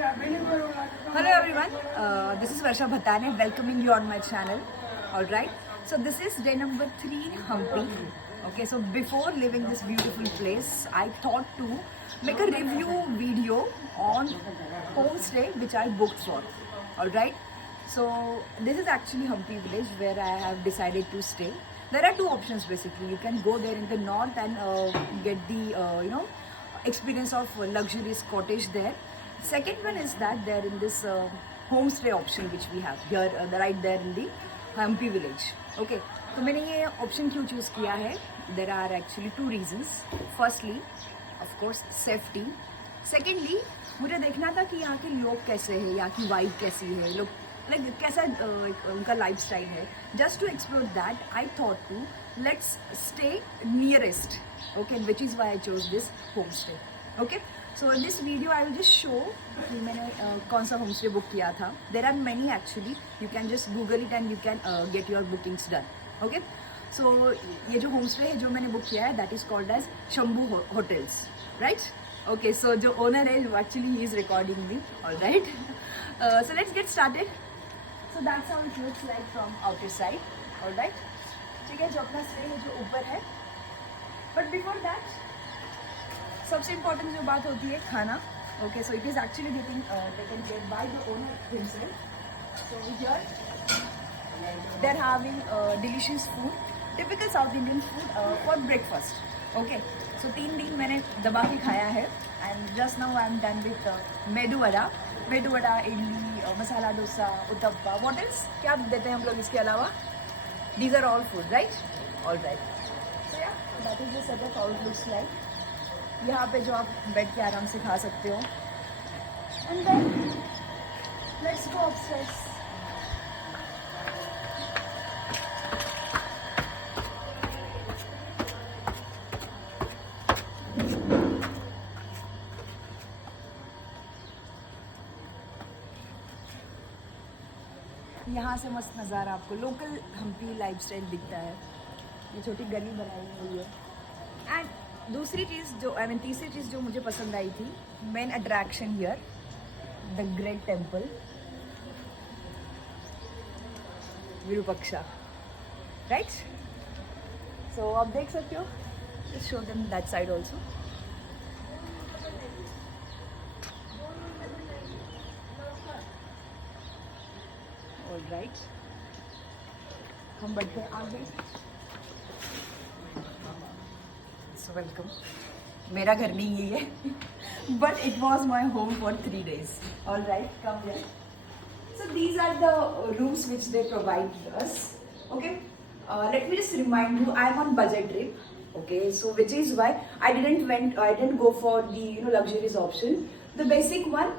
Hello everyone, this is Varsha Bhatane welcoming you on my channel. Alright, so this is day number 3 Hampi. Okay, so before leaving this beautiful place, I thought to make a review video on homestay which I booked for. Alright, so this is actually Hampi village where I have decided to stay. There are two options basically. You can go there in the north and get the experience of luxurious cottage there. Second one is that they're in this homestay option which we have here right there in the Hampi village. Okay, तो मैंने ये option क्यों choose किया है? There are actually two reasons. Firstly, of course, safety. Secondly, मुझे देखना था कि यहाँ के लोग कैसे हैं, यहाँ की vibe कैसी है, लोग like कैसा उनका lifestyle है. Just to explore that, I thought to let's stay nearest. Okay, which is why I chose this homestay. Okay. So in this video I will just show कि मैंने कौन सा होम स्टे बुक किया था. There are many actually. You can just Google it and you can get your bookings done. Okay. So ये जो home stay है जो मैंने बुक किया है that is called as Shambhu Hotels, right? Okay. So जो owner है actually he is recording me. All right. So let's get started. So that's how it looks like from outer side. All right. ठीक है, जो अपना stay है जो ऊपर है. But before that सबसे इम्पोर्टेंट जो बात होती है खाना. Okay, so it is actually getting taken care by the owner himself. So here they are having delicious food, typical South Indian food for breakfast. Okay, so 3 दिन मैंने दबा के खाया है and just now I am done with medu vada, idli, masala dosa, uttapam. What else क्या देते हैं हम लोग इसके अलावा? These are all food, right? All right. So या that is the setup how it looks like. यहाँ पे जो आप बैठ के आराम से खा सकते हो. And then let's go upstairs. यहाँ से मस्त नज़ारा आपको लोकल हम्पी लाइफस्टाइल दिखता है. ये छोटी गली बनाई हुई है. एंड दूसरी चीज़ जो तीसरी चीज़ जो मुझे पसंद आई थी, main attraction here the great temple Virupaksha, right? So आप देख सकते हो. Just show them that side also. All right, हम बढ़ते हैं आगे. वेलकम. मेरा घर नहीं ये है but it was my home for 3 days. All right, come here. So these are the rooms which they provide us. Okay, let me just remind you, I am on budget trip. Okay, so which is why I didn't go for the luxurious option, the basic one,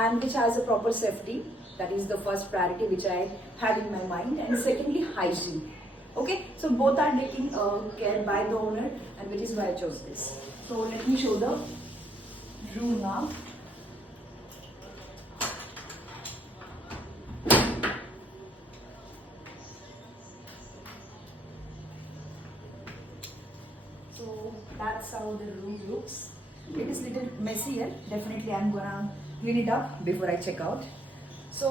and which has a proper safety. That is the first priority which I had in my mind. And secondly, hygiene. Okay, so both are taken care by the owner, and which is why I chose this. So let me show the room now. So that's how the room looks. It is little messier. Definitely I'm gonna clean it up before I check out. So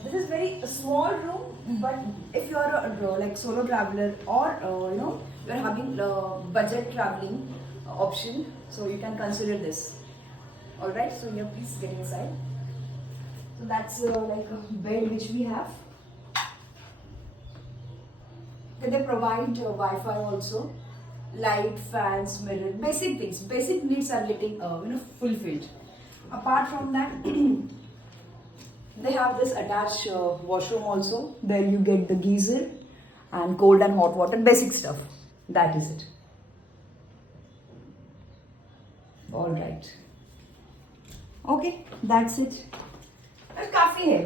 this is very small room, but if you are like solo traveler or you are having budget traveling option, so you can consider this. All right, so here please get inside. So that's like a bed which we have. Then they provide Wi-Fi also, light, fans, mirror, basic things. Basic needs are getting fulfilled. Apart from that. They have this attached washroom also. There you get the geyser and cold and hot water, basic stuff. That is it. All right. Okay, that's it. काफी है.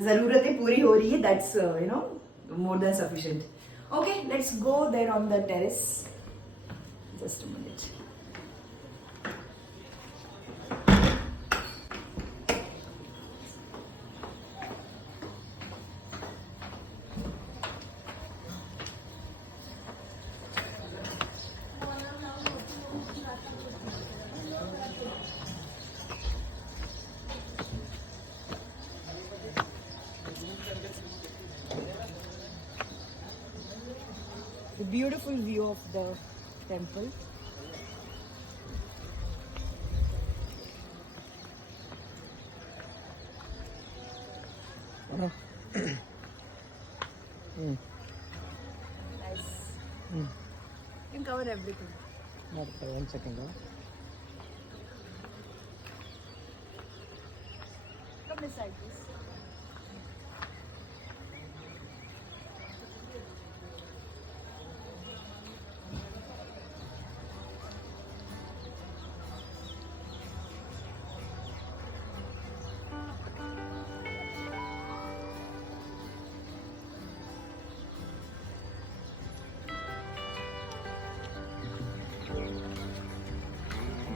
ज़रूरतें पूरी हो रही है. That's more than sufficient. Okay, let's go there on the terrace. Just a minute. beautiful view of the temple. Nice. You can cover everything. Not for 1 second. Come this side, please.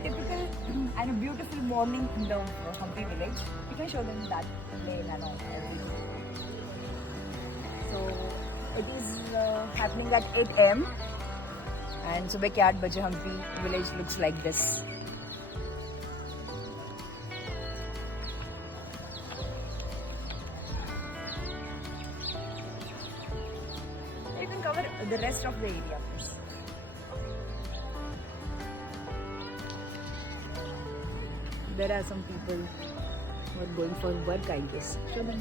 Typical and a beautiful morning in the Hampi village. You can show them that lane and all. Everything. So it is happening at 8 a.m. and सुबह के 8 बजे Hampi village looks like this. You can cover the rest of the area, please. There are some people who are going for work, I guess. Show them.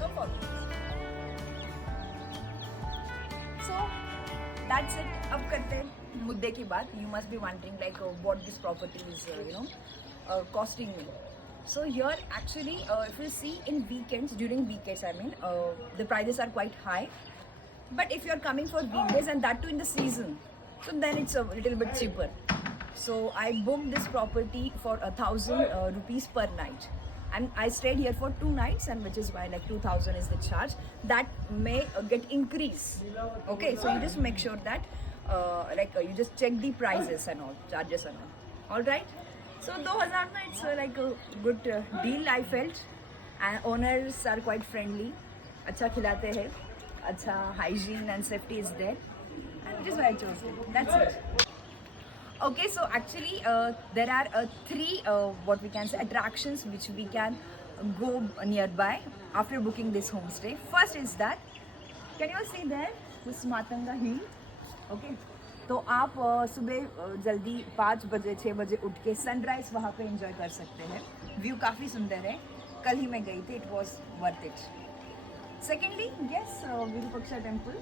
Go for it. So that's it. अब करते हैं मुद्दे की बात. You must be wondering like what this property is, costing me. So here actually, if you see in weekends, during weekends, I mean, the prices are quite high. But if you are coming for weekdays and that too in the season, so then it's a little bit cheaper. So I booked this property for 1,000 rupees per night. And I stayed here for 2 nights, and which is why like 2,000 is the charge. That may get increased. Okay, so you just make sure that you just check the prices and all, charges and all. All right. So 2,000 mein it's like a good deal I felt, and owners are quite friendly. अच्छा खिलाते हैं, अच्छा hygiene and safety is there, and which is why I chose it. That's it. Okay, so actually there are 3 what we can say attractions which we can go nearby after booking this homestay. First is that, can you see there this Matanga hill? Okay, तो आप सुबह जल्दी 5 बजे 6 बजे उठ के sunrise वहाँ पे एंजॉय कर सकते हैं. व्यू काफ़ी सुंदर है. कल ही मैं गई थी. It was worth it. Secondly yes, Virupaksha temple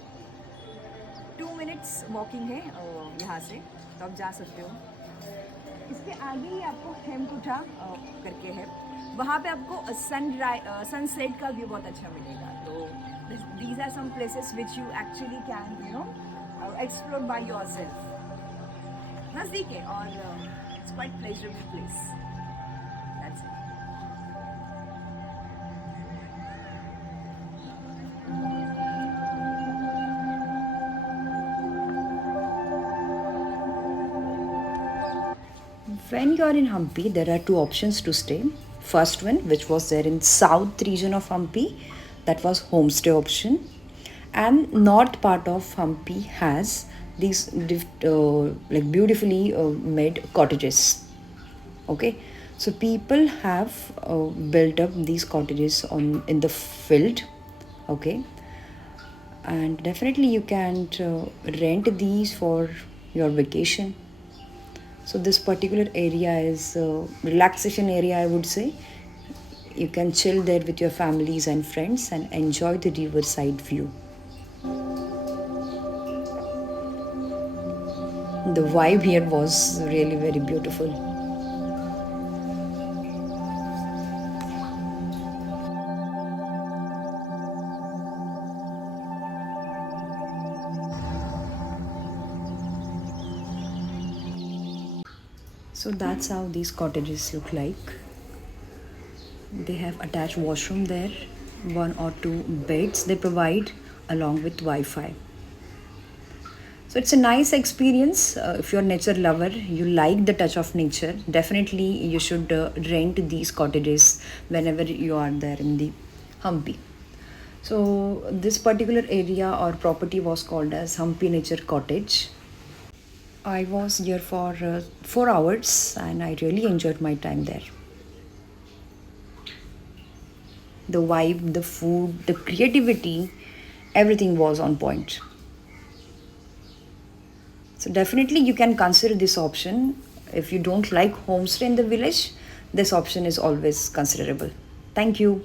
2 minutes walking है यहाँ से, तो आप जा सकते हो. इसके आगे ही आपको हेमकुठा करके है, वहाँ पे आपको सनसेट का व्यू बहुत अच्छा मिलेगा. तो these are some places which you actually can explore by yourself. नज़दीक है और it's quite pleasurable place. That's it. When you are in Hampi, there are 2 options to stay. First one, which was there in south region of Hampi, that was homestay option. And north part of Hampi has these like beautifully made cottages. Okay, so people have built up these cottages in the field. Okay, and definitely you can rent these for your vacation. So this particular area is relaxation area, I would say. You can chill there with your families and friends and enjoy the riverside view. The vibe here was really very beautiful. So that's how these cottages look like. They have attached washroom there, one or two beds they provide along with Wi-Fi. So it's a nice experience. If you're a nature lover, you like the touch of nature, definitely you should rent these cottages whenever you are there in the Hampi. So this particular area or property was called as Hampi Nature Cottage. I was here for 4 hours and I really enjoyed my time there. The vibe, the food, the creativity, everything was on point. So definitely you can consider this option. If you don't like homestay in the village, this option is always considerable. Thank you.